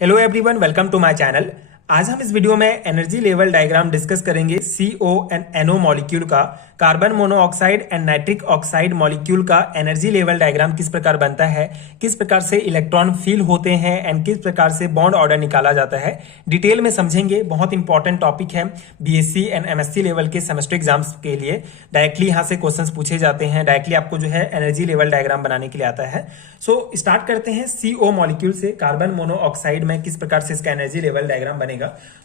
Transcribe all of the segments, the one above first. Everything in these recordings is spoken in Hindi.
Hello everyone, welcome to my channel. आज हम इस वीडियो में एनर्जी लेवल डायग्राम डिस्कस करेंगे CO एंड NO मॉलिक्यूल का, carbon monoxide and nitric oxide molecule का एनर्जी लेवल डायग्राम किस प्रकार बनता है, किस प्रकार से इलेक्ट्रॉन फील होते हैं एंड किस प्रकार से बॉन्ड ऑर्डर निकाला जाता है। डिटेल में समझेंगे। बहुत इंपॉर्टेंट टॉपिक है BSc एंड MSc लेवल के सेमेस्टर एग्जाम्स के लिए। डायरेक्टली यहाँ से क्वेश्चंस पूछे जाते हैं, डायरेक्टली आपको जो है एनर्जी लेवल डायग्राम बनाने के लिए आता है। सो स्टार्ट करते हैं CO मॉलिक्यूल से। कार्बन मोनोऑक्साइड में किस प्रकार से इसका एनर्जी लेवल डायग्राम बनेगा।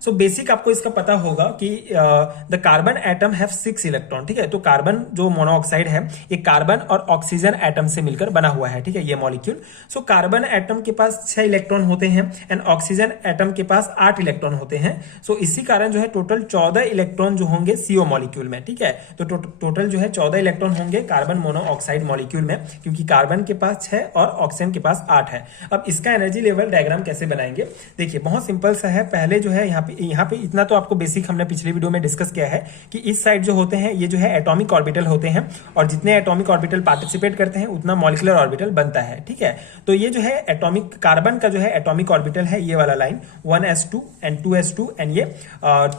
सो बेसिक आपको इसका पता होगा कि the carbon atom have 6 electron. ठीक है, तो कार्बन जो मोनोऑक्साइड है ये कार्बन और ऑक्सीजन एटम से मिलकर बना हुआ है। ठीक है, ये मॉलिक्यूल। सो कार्बन एटम के पास 6 इलेक्ट्रॉन होते हैं एंड ऑक्सीजन एटम के पास 8 इलेक्ट्रॉन होते हैं। सो इसी कारण जो है टोटल 14 इलेक्ट्रॉन जो होंगे CO मॉलिक्यूल में। ठीक है, तो टोटल जो है 14 इलेक्ट्रॉन होंगे कार्बन मोनोऑक्साइड मॉलिक्यूल में, क्योंकि कार्बन के पास 6 और ऑक्सीजन के पास 8 है। अब इसका एनर्जी लेवल डायग्राम कैसे बनाएंगे, देखिए बहुत सिंपल सा है। पहले जो है यहाँ पे इतना तो आपको बेसिक हमने पिछले वीडियो में डिस्कस किया है कि इस साइड जो होते हैं ये जो है एटॉमिक ऑर्बिटल होते हैं, और जितने एटॉमिक ऑर्बिटल पार्टिसिपेट करते हैं उतना मॉलिक्यूलर ऑर्बिटल बनता है। ठीक है, तो ये जो है एटॉमिक कार्बन का जो है एटॉमिक ऑर्बिटल है ये वाला line 1s2 and 2s2 and ये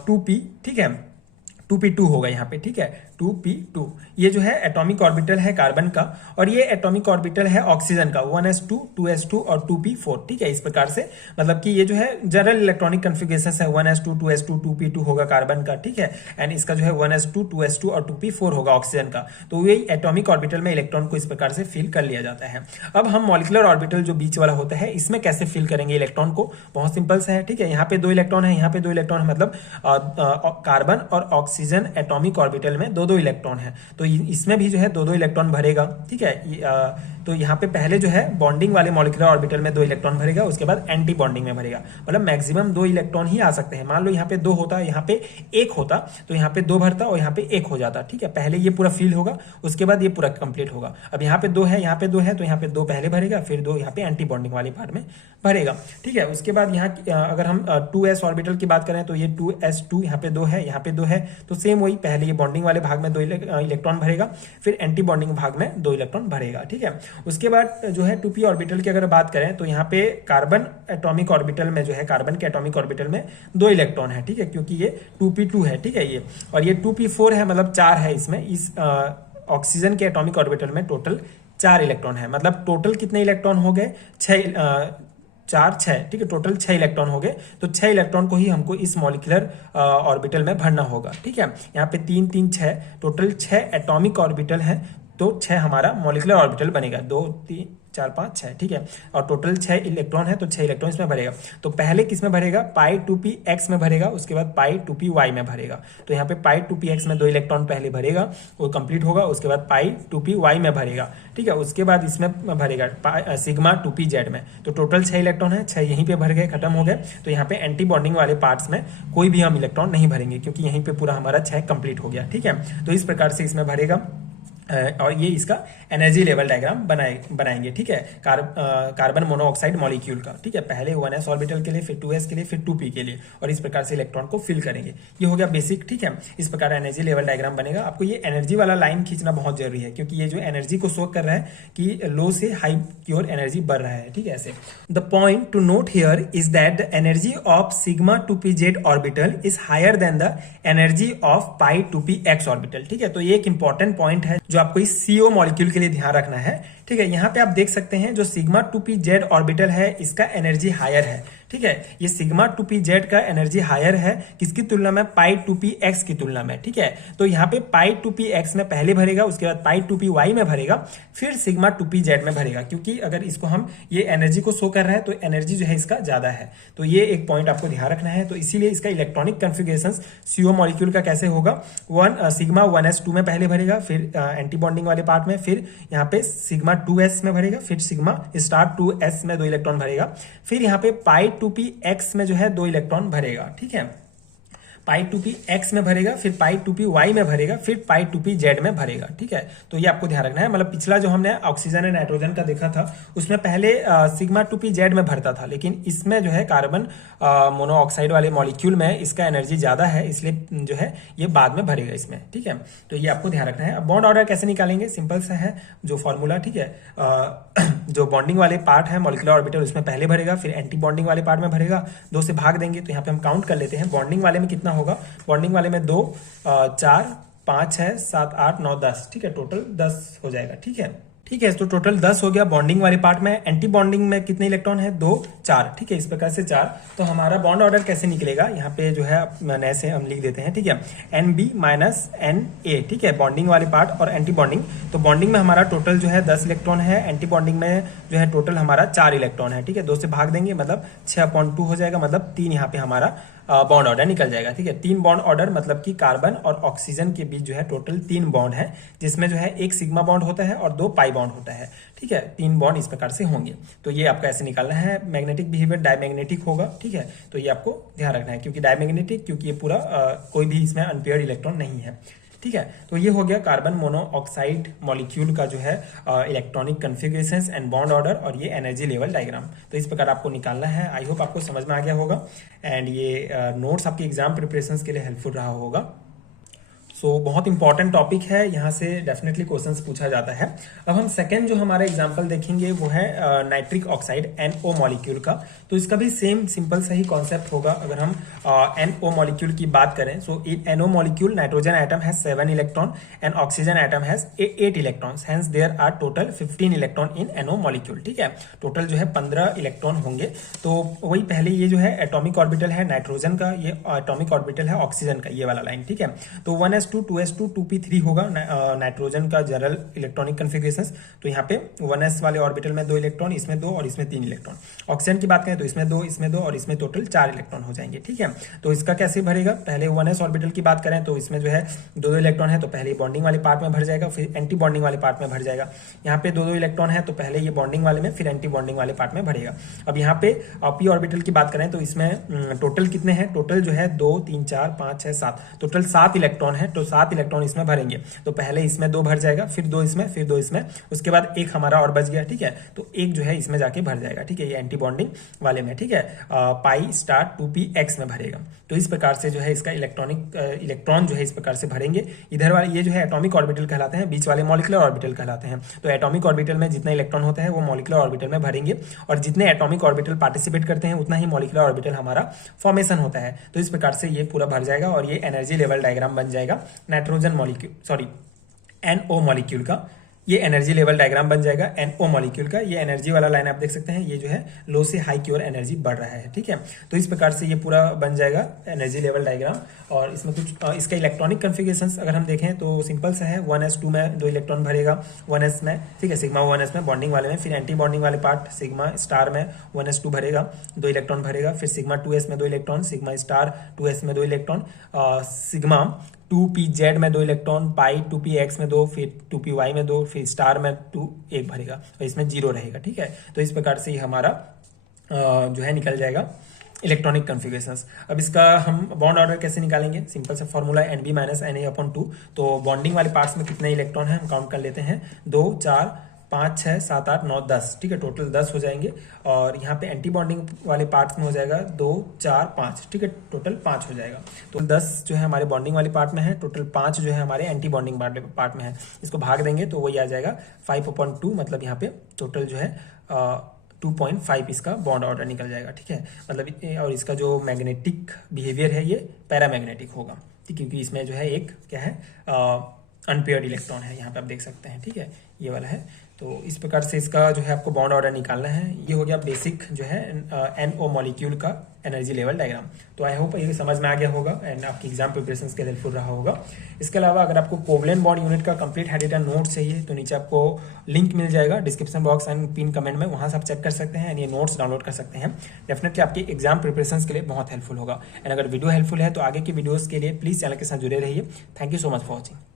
2p। ठीक है, 2p2 होगा यहाँ पे। ठीक है, 2p2 ये जो है एटॉमिक ऑर्बिटल है कार्बन का, और ये एटॉमिक ऑर्बिटल है ऑक्सीजन का 1s2 2s2 और 2p4। ठीक है, इस प्रकार से मतलब कि ये जो है जनरल इलेक्ट्रॉनिक कॉन्फ़िगरेशन है 1s2 2s2 2p2 होगा कार्बन का। ठीक है, एंड इसका जो है 1s2 2s2 और 2p4 होगा ऑक्सीजन का। तो ये एटॉमिक ऑर्बिटल में इलेक्ट्रॉन को इस प्रकार से फिल कर लिया जाता है। अब हम मॉलिक्यूलर ऑर्बिटल जो बीच वाला होता है इसमें कैसे फिल करेंगे इलेक्ट्रॉन को, बहुत सिंपल सा है। ठीक है, यहाँ पे 2 इलेक्ट्रॉन है, यहाँ पे 2 इलेक्ट्रॉन है, मतलब कार्बन और ऑक्सीजन एटॉमिक ऑर्बिटल में 2-2 इलेक्ट्रॉन है, तो इसमें भी जो है 2-2 इलेक्ट्रॉन भरेगा। ठीक है, तो यहाँ पे पहले जो है बॉन्डिंग वाले मॉलिक्यूलर ऑर्बिटल में 2 इलेक्ट्रॉन भरेगा, उसके बाद एंटी बॉन्डिंग में भरेगा। मतलब मैक्सिमम 2 इलेक्ट्रॉन ही आ सकते हैं। मान लो यहाँ पे 2 होता, यहाँ पे 1 होता, तो यहाँ पे 2 भरता और यहाँ पे 1 हो जाता। ठीक है, पहले ये पूरा फिल होगा, उसके बाद ये पूरा कंप्लीट होगा। अब यहाँ पे 2 है, यहाँ पे 2 है, तो यहाँ पे 2 पहले भरेगा, फिर 2 यहाँ पे एंटी बॉन्डिंग वाले पार्ट में भरेगा। ठीक है, उसके बाद यहाँ अगर हम 2s ऑर्बिटल की बात करें तो ये 2s2 यहाँ पे 2 है, यहाँ पे 2 है, तो सेम वही पहले ये बॉन्डिंग वाले भाग में 2 इलेक्ट्रॉन भरेगा, फिर एंटी बॉन्डिंग भाग में 2 इलेक्ट्रॉन भरेगा। ठीक है, उसके बाद जो है 2p ऑर्बिटल की अगर बात करें तो यहाँ पे कार्बन एटॉमिक ऑर्बिटल में जो है कार्बन के एटॉमिक ऑर्बिटल में 2 इलेक्ट्रॉन है। ठीक है, क्योंकि ये 2p2 है। ठीक है, ये और ये 2p4 है, मतलब 4 है इसमें। इस ऑक्सीजन के एटॉमिक ऑर्बिटल में टोटल 4 इलेक्ट्रॉन है। मतलब टोटल कितने इलेक्ट्रॉन हो गए, 6। ठीक है, टोटल 6 इलेक्ट्रॉन हो गए। तो 6 इलेक्ट्रॉन को ही हमको इस मॉलिक्यूलर ऑर्बिटल में भरना होगा। ठीक है, यहाँ पे 3 3 6 टोटल 6 एटॉमिक ऑर्बिटल है, तो 6 हमारा मॉलिक्यूलर ऑर्बिटल बनेगा। 2 3 4 5 6। ठीक है, और टोटल 6 इलेक्ट्रॉन है, तो 6 इलेक्ट्रॉन इसमें भरेगा। तो पहले किस में भरेगा, पाई 2px में भरेगा, उसके बाद पाई 2py में भरेगा। तो यहाँ पे पाई 2px में 2 इलेक्ट्रॉन पहले भरेगा, वो कंप्लीट होगा, उसके बाद पाई 2py में भरेगा। ठीक है, उसके बाद इसमें भरेगा सिग्मा 2pz में। तो टोटल 6 इलेक्ट्रॉन है, 6 यहीं पे भर गए, खत्म हो गए। तो यहाँ पे एंटी बॉन्डिंग वाले पार्ट्स में कोई भी हम इलेक्ट्रॉन नहीं भरेंगे, क्योंकि यहीं पे पूरा हमारा 6 कंप्लीट हो गया। ठीक है, तो इस प्रकार से इसमें भरेगा, और ये इसका एनर्जी लेवल डायग्राम बनाएंगे। ठीक है, कार्बन मोनोऑक्साइड मॉलिक्यूल का। ठीक है, पहले 1s ऑर्बिटल के लिए, फिर 2s के लिए, फिर 2p के लिए, और इस प्रकार से इलेक्ट्रॉन को फिल करेंगे। ये हो गया बेसिक। ठीक है, इस प्रकार एनर्जी लेवल डायग्राम बनेगा। आपको ये एनर्जी वाला लाइन खींचना बहुत जरूरी है, क्योंकि ये जो एनर्जी को शो कर रहा है कि लो से हाई की ओर एनर्जी बढ़ रहा है। ठीक है, ऐसे the point to note here is that the energy of sigma 2pz orbital is higher than the energy of pi 2px orbital. ठीक है, तो ये एक इंपॉर्टेंट पॉइंट है जो आपको इस CO मॉलिक्यूल के लिए ध्यान रखना है। ठीक है, यहाँ पे आप देख सकते हैं जो सिग्मा 2pz ऑर्बिटल है इसका एनर्जी हायर है। ठीक है, ये सिग्मा 2pz का एनर्जी हायर है किसकी तुलना में, पाई 2px की तुलना में। ठीक है, तो यहाँ पे पाई 2px में पहले भरेगा, उसके बाद पाई 2py में भरेगा, फिर सिग्मा 2pz में भरेगा, क्योंकि अगर इसको हम ये एनर्जी को शो कर रहा है तो एनर्जी जो है इसका ज्यादा है। तो ये एक पॉइंट आपको ध्यान रखना है। तो इसीलिए इसका इलेक्ट्रॉनिक कॉन्फ़िगरेशन CO मॉलिक्यूल का कैसे होगा, सिग्मा 1s2 में पहले भरेगा, फिर एंटी बॉन्डिंग वाले पार्ट में, फिर यहाँ पे सिग्मा 2s में भरेगा, फिर सिग्मा स्टार 2s में 2 इलेक्ट्रॉन भरेगा, फिर यहाँ पे पाई 2px में जो है 2 इलेक्ट्रॉन भरेगा। ठीक है, पाई टू पी एक्स में भरेगा, फिर पाई टू पी वाई में भरेगा, फिर पाई टू पी जेड में भरेगा। ठीक है, तो ये आपको ध्यान रखना है। मतलब पिछला जो हमने ऑक्सीजन एंड नाइट्रोजन का देखा था उसमें पहले सिग्मा टू पी जेड में भरता था, लेकिन इसमें जो है कार्बन मोनोऑक्साइड वाले मॉलिक्यूल में इसका एनर्जी ज्यादा है, इसलिए जो है ये बाद में भरेगा इसमें। ठीक है, तो ये आपको ध्यान रखना है। अब बॉन्ड ऑर्डर कैसे निकालेंगे, सिंपल सा है जो फॉर्मूला। ठीक है, जो बॉन्डिंग वाले पार्ट है मॉलिक्यूलर ऑर्बिटल उसमें पहले भरेगा, फिर एंटी बॉन्डिंग वाले पार्ट में भरेगा, 2 से भाग देंगे। तो यहाँ पे हम काउंट कर लेते हैं बॉन्डिंग वाले में कितना होगा। बॉन्डिंग वाले में 2 4 5 6 7 8 9 10। ठीक है, टोटल 10 हो जाएगा। ठीक है, तो टोटल 10 हो गया बॉन्डिंग वाले पार्ट में। एंटी बॉन्डिंग में कितने इलेक्ट्रॉन है, 2 4। ठीक है, इस प्रकार से 4। तो हमारा बॉन्ड ऑर्डर कैसे निकलेगा, यहाँ पे जो है नए से हम लिख देते हैं। ठीक है, NB माइनस NA। ठीक है, बॉन्डिंग वाले पार्ट और एंटी बॉन्डिंग। तो बॉन्डिंग में हमारा टोटल जो है 10 इलेक्ट्रॉन है, एंटी बॉन्डिंग में जो है टोटल हमारा 4 इलेक्ट्रॉन है। ठीक है, 2 से भाग देंगे मतलब 6/2 हो जाएगा, मतलब 3 यहाँ पे हमारा बॉन्ड ऑर्डर निकल जाएगा। ठीक है, 3 बॉन्ड ऑर्डर मतलब कि कार्बन और ऑक्सीजन के बीच जो है टोटल 3 बॉन्ड है, जिसमें जो है 1 सिग्मा बॉन्ड होता है और 2 पाई बॉन्ड होता है। ठीक है, 3 बॉन्ड इस प्रकार से होंगे। तो ये आपका ऐसे निकालना है। मैग्नेटिक बिहेवियर डायमैग्नेटिक होगा। ठीक है, तो ये आपको ध्यान रखना है, क्योंकि डायमैग्नेटिक, क्योंकि ये पूरा कोई भी इसमें अनपेयर्ड इलेक्ट्रॉन नहीं है। ठीक है, तो ये हो गया कार्बन मोनोऑक्साइड मॉलिक्यूल का जो है electronic configurations and bond order और ये एनर्जी लेवल डायग्राम। तो इस प्रकार आपको निकालना है। आई होप आपको समझ में आ गया होगा एंड ये नोट्स आपके एग्जाम प्रिपरेशंस के लिए हेल्पफुल रहा होगा। सो बहुत इंपॉर्टेंट टॉपिक है, यहाँ से डेफिनेटली क्वेश्चंस पूछा जाता है। अब हम सेकंड जो हमारा एग्जांपल देखेंगे वो है नाइट्रिक ऑक्साइड NO मॉलिक्यूल का। तो इसका भी सेम सिंपल सा ही कॉन्सेप्ट होगा। अगर हम NO मॉलिक्यूल की बात करें, so NO molecule, nitrogen atom has 7 electron and oxygen atom has 8 electrons, hence there are total 15 electron in NO molecule. ठीक है, टोटल जो है 15 इलेक्ट्रॉन होंगे। तो वही पहले ये जो है एटॉमिक ऑर्बिटल है नाइट्रोजन का, ये एटॉमिक ऑर्बिटल है ऑक्सीजन का, ये वाला लाइन। ठीक है, तो 1s2 2s2 2p3 होगा नाइट्रोजन का जनरल इलेक्ट्रॉनिक कॉन्फ़िगरेशंस। तो यहाँ पे 1s वाले ऑर्बिटल में 2 इलेक्ट्रॉन, इसमें 2 और इसमें 3 इलेक्ट्रॉन। ऑक्सीजन की बात करें तो इसमें 2, इसमें 2 और इसमें टोटल 4 इलेक्ट्रॉन हो जाएंगे। ठीक है, तो इसका कैसे भरेगा, पहले 1s ऑर्बिटल की बात करें तो इसमें जो है 2 इलेक्ट्रॉन है, तो पहले बॉन्डिंग वाले पार्ट में भर जाएगा, फिर एंटी बॉन्डिंग वाले पार्ट में भर जाएगा। यहाँ पे 2 इलेक्ट्रॉन है, तो पहले ये बॉन्डिंग वाले में, फिर एंटी बॉन्डिंग वाले पार्ट में भरेगा। अब यहाँ पे p ऑर्बिटल की बात करें तो इसमें टोटल कितने हैं, टोटल जो है 2 3 4 5 6 7, टोटल 7 इलेक्ट्रॉन है। तो 7 इलेक्ट्रॉन इसमें भरेंगे। तो पहले इसमें 2 भर जाएगा, फिर 2 इसमें, फिर 2 इसमें, उसके बाद 1 हमारा और बच गया। ठीक है, तो 1 जो है इसमें जाके भर जाएगा। ठीक है, ये एंटी बॉन्डिंग वाले में। ठीक है, पाई स्टार 2px में भरेगा। तो इस प्रकार से जो है इसका इलेक्ट्रॉन जो है इस प्रकार से भरेंगे। इधर वाले ये जो है एटॉमिक ऑर्बिटल कहलाते हैं, बीच वाले मॉलिक्यूलर ऑर्बिटल कहलाते हैं। तो एटॉमिक ऑर्बिटल में जितना इलेक्ट्रॉन होता है वो मॉलिक्यूलर ऑर्बिटल में भरेंगे, और जितने एटॉमिक ऑर्बिटल पार्टिसिपेट करते हैं उतना ही मॉलिक्यूलर ऑर्बिटल हमारा फॉर्मेशन होता है। तो इस प्रकार से ये पूरा भर जाएगा और ये एनर्जी लेवल डायग्राम बन जाएगा nitrogen molecule, sorry NO molecule का। ये एनर्जी लेवल डायग्राम बन जाएगा NO मॉलिक्यूल का। ये एनर्जी वाला लाइन आप देख सकते हैं, ये जो है लो से हाई की ओर एनर्जी बढ़ रहा है। ठीक है, तो इस प्रकार से ये पूरा बन जाएगा एनर्जी लेवल डायग्राम। और इसमें कुछ इसका इलेक्ट्रॉनिक कॉन्फ़िगरेशंस अगर हम देखें तो सिंपल सा है। 1s2 में 2 इलेक्ट्रॉन भरेगा 1s में। ठीक है, सिग्मा 1s में बॉन्डिंग वाले में, फिर एंटी बॉन्डिंग वाले पार्ट सिग्मा स्टार में 1s2 भरेगा, 2 इलेक्ट्रॉन भरेगा, फिर सिग्मा 2s में 2 इलेक्ट्रॉन, सिग्मा स्टार 2s में 2 इलेक्ट्रॉन, सिग्मा 2pz में 2 इलेक्ट्रॉन, पाई 2px में 2, फिर 2py में 2, फिर स्टार में 2 1 भरेगा, और इसमें 0 रहेगा। ठीक है, तो इस प्रकार से ये हमारा जो है निकल जाएगा इलेक्ट्रॉनिक कॉन्फ़िगरेशंस। अब इसका हम बॉन्ड ऑर्डर कैसे निकालेंगे, सिंपल सा फॉर्मूला NB माइनस NA/2। तो बॉन्डिंग वाले पार्ट्स में कितने इलेक्ट्रॉन है हम काउंट कर लेते हैं, 2 4 5 6 7 8 9 10। ठीक है, टोटल 10 हो जाएंगे। और यहाँ पे एंटी बॉन्डिंग वाले पार्ट्स में हो जाएगा 2 4 5। ठीक है, टोटल 5 हो जाएगा। तो 10 जो है हमारे बॉन्डिंग वाले पार्ट में है, टोटल 5 जो है हमारे एंटी बॉन्डिंग पार्ट में है। इसको भाग देंगे तो वही आ जाएगा 5/2, मतलब यहाँ पे टोटल जो है 2.5 इसका बॉन्ड ऑर्डर निकल जाएगा। ठीक है, मतलब और इसका जो मैग्नेटिक बिहेवियर है ये पैरामैग्नेटिक होगा, क्योंकि इसमें जो है एक क्या है अनपेयर्ड इलेक्ट्रॉन है, यहाँ पे आप देख सकते हैं। ठीक है, ये वाला है। तो इस प्रकार से इसका जो है आपको बॉन्ड ऑर्डर निकालना है। ये हो गया बेसिक जो है NO मॉलिक्यूल का एनर्जी लेवल डायग्राम। तो आई होप ये समझ में आ गया होगा एंड आपकी एग्जाम प्रिपरेशंस के हेल्पफुल रहा होगा। इसके अलावा अगर आपको कोवलेंट बॉन्ड यूनिट का कंप्लीट हाइड्रोजन नोट चाहिए तो नीचे आपको लिंक मिल जाएगा description box and pin comment में, वहां से आप चेक कर सकते हैं एंड ये नोट्स डाउनलोड कर सकते हैं। डेफिनेटली आपकी एग्जाम प्रिपरेशंस के लिए बहुत हेल्पफुल होगा। एंड अगर वीडियो हेल्पफुल है तो आगे की वीडियोस के लिए प्लीज चैनल के साथ जुड़े रहिए। Thank you so much for watching.